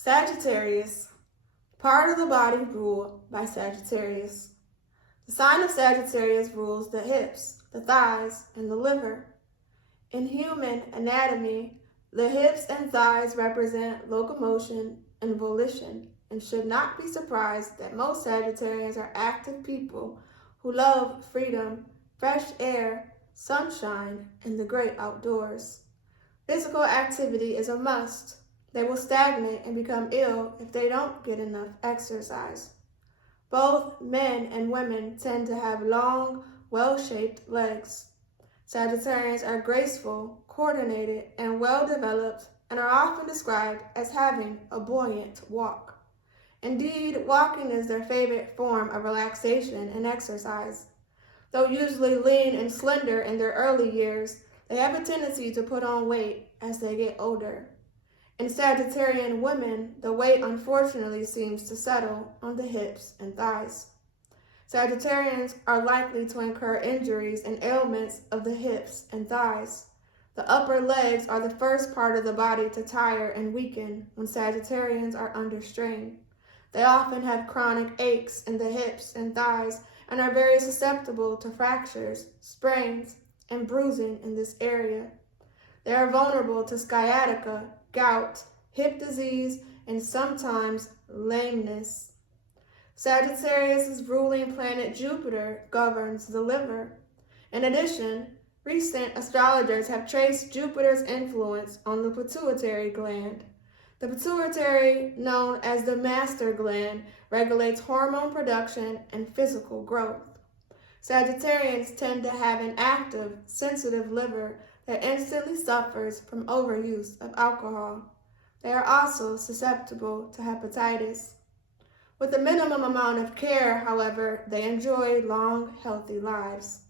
Sagittarius, part of the body ruled by Sagittarius. The sign of Sagittarius rules the hips, the thighs, and the liver. In human anatomy, the hips and thighs represent locomotion and volition, and should not be surprised that most Sagittarians are active people who love freedom, fresh air, sunshine, and the great outdoors. Physical activity is a must. They will stagnate and become ill if they don't get enough exercise. Both men and women tend to have long, well-shaped legs. Sagittarians are graceful, coordinated, and well-developed, and are often described as having a buoyant walk. Indeed, walking is their favorite form of relaxation and exercise. Though usually lean and slender in their early years, they have a tendency to put on weight as they get older. In Sagittarian women, the weight unfortunately seems to settle on the hips and thighs. Sagittarians are likely to incur injuries and ailments of the hips and thighs. The upper legs are the first part of the body to tire and weaken when Sagittarians are under strain. They often have chronic aches in the hips and thighs and are very susceptible to fractures, sprains, and bruising in this area. They are vulnerable to sciatica, gout, hip disease, and sometimes lameness. Sagittarius' ruling planet Jupiter governs the liver. In addition, recent astrologers have traced Jupiter's influence on the pituitary gland. The pituitary, known as the master gland, regulates hormone production and physical growth. Sagittarians tend to have an active, sensitive liver that instantly suffers from overuse of alcohol. They are also susceptible to hepatitis. With a minimum amount of care, however, they enjoy long, healthy lives.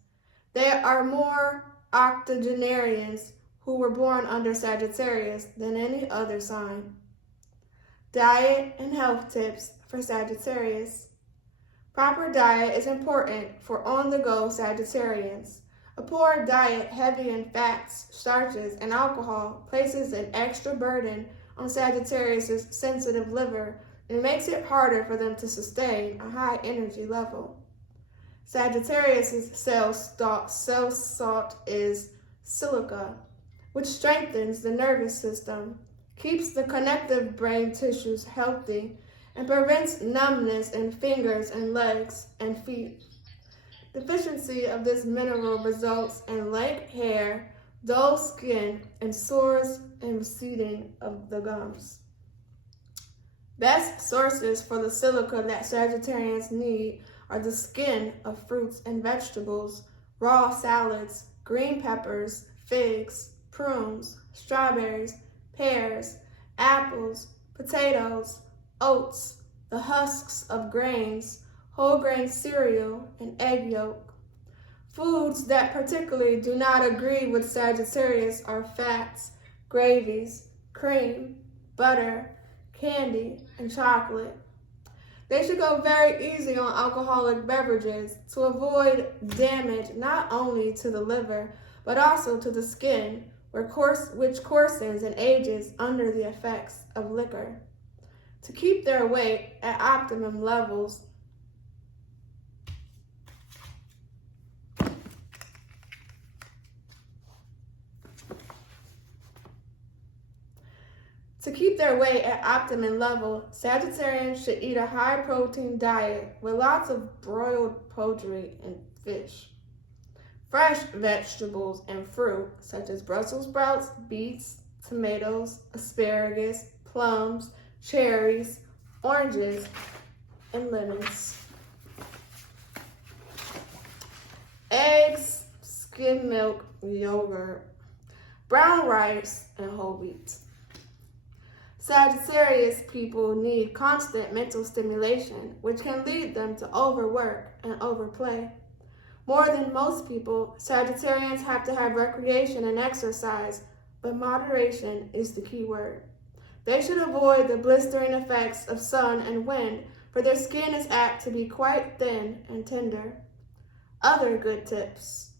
They are more octogenarians who were born under Sagittarius than any other sign. Diet and health tips for Sagittarius. Proper diet is important for on-the-go Sagittarians. A poor diet heavy in fats, starches, and alcohol places an extra burden on Sagittarius' sensitive liver and makes it harder for them to sustain a high energy level. Sagittarius' cell salt is silica, which strengthens the nervous system, keeps the connective brain tissues healthy, and prevents numbness in fingers and legs and feet. Deficiency of this mineral results in lank hair, dull skin, and sores and receding of the gums. Best sources for the silica that Sagittarians need are the skin of fruits and vegetables, raw salads, green peppers, figs, prunes, strawberries, pears, apples, potatoes, oats, the husks of grains, whole grain cereal, and egg yolk. Foods that particularly do not agree with Sagittarius are fats, gravies, cream, butter, candy, and chocolate. They should go very easy on alcoholic beverages to avoid damage not only to the liver, but also to the skin, which coarsens and ages under the effects of liquor. To keep their weight at optimum levels, Sagittarians should eat a high-protein diet with lots of broiled poultry and fish. Fresh vegetables and fruit, such as Brussels sprouts, beets, tomatoes, asparagus, plums, cherries, oranges, and lemons. Eggs, skim milk, yogurt, brown rice, and whole wheat. Sagittarius people need constant mental stimulation, which can lead them to overwork and overplay. More than most people, Sagittarians have to have recreation and exercise, but moderation is the key word. They should avoid the blistering effects of sun and wind, for their skin is apt to be quite thin and tender. Other good tips.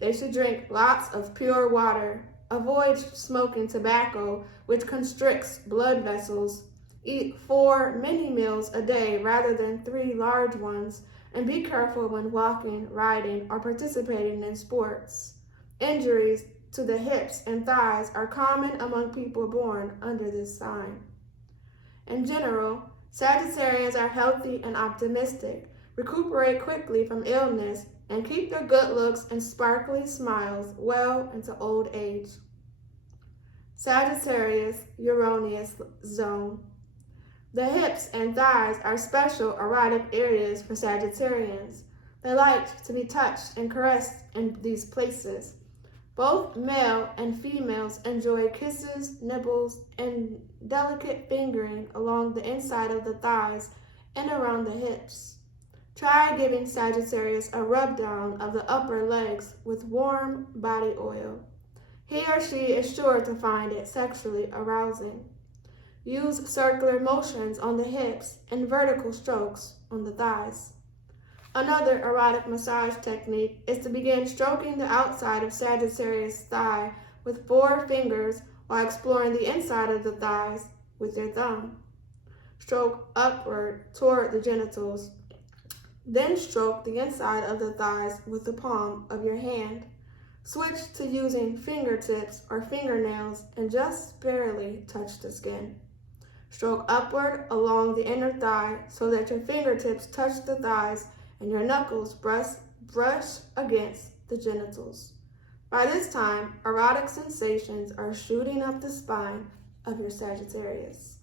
They should drink lots of pure water, avoid smoking tobacco, which constricts blood vessels, Eat 4 mini meals a day rather than 3 large ones, and be careful when walking, riding, or participating in sports. Injuries to the hips and thighs are common among people born under this sign. In general, Sagittarians are healthy and optimistic, recuperate quickly from illness, and keep their good looks and sparkly smiles well into old age. Sagittarius Uranus zone. The hips and thighs are special erotic areas for Sagittarians. They like to be touched and caressed in these places. Both male and females enjoy kisses, nibbles, and delicate fingering along the inside of the thighs and around the hips. Try giving Sagittarius a rub down of the upper legs with warm body oil. He or she is sure to find it sexually arousing. Use circular motions on the hips and vertical strokes on the thighs. Another erotic massage technique is to begin stroking the outside of Sagittarius' thigh with 4 fingers while exploring the inside of the thighs with your thumb. Stroke upward toward the genitals. Then stroke the inside of the thighs with the palm of your hand. Switch to using fingertips or fingernails and just barely touch the skin. Stroke upward along the inner thigh so that your fingertips touch the thighs and your knuckles brush against the genitals. By this time, erotic sensations are shooting up the spine of your Sagittarius.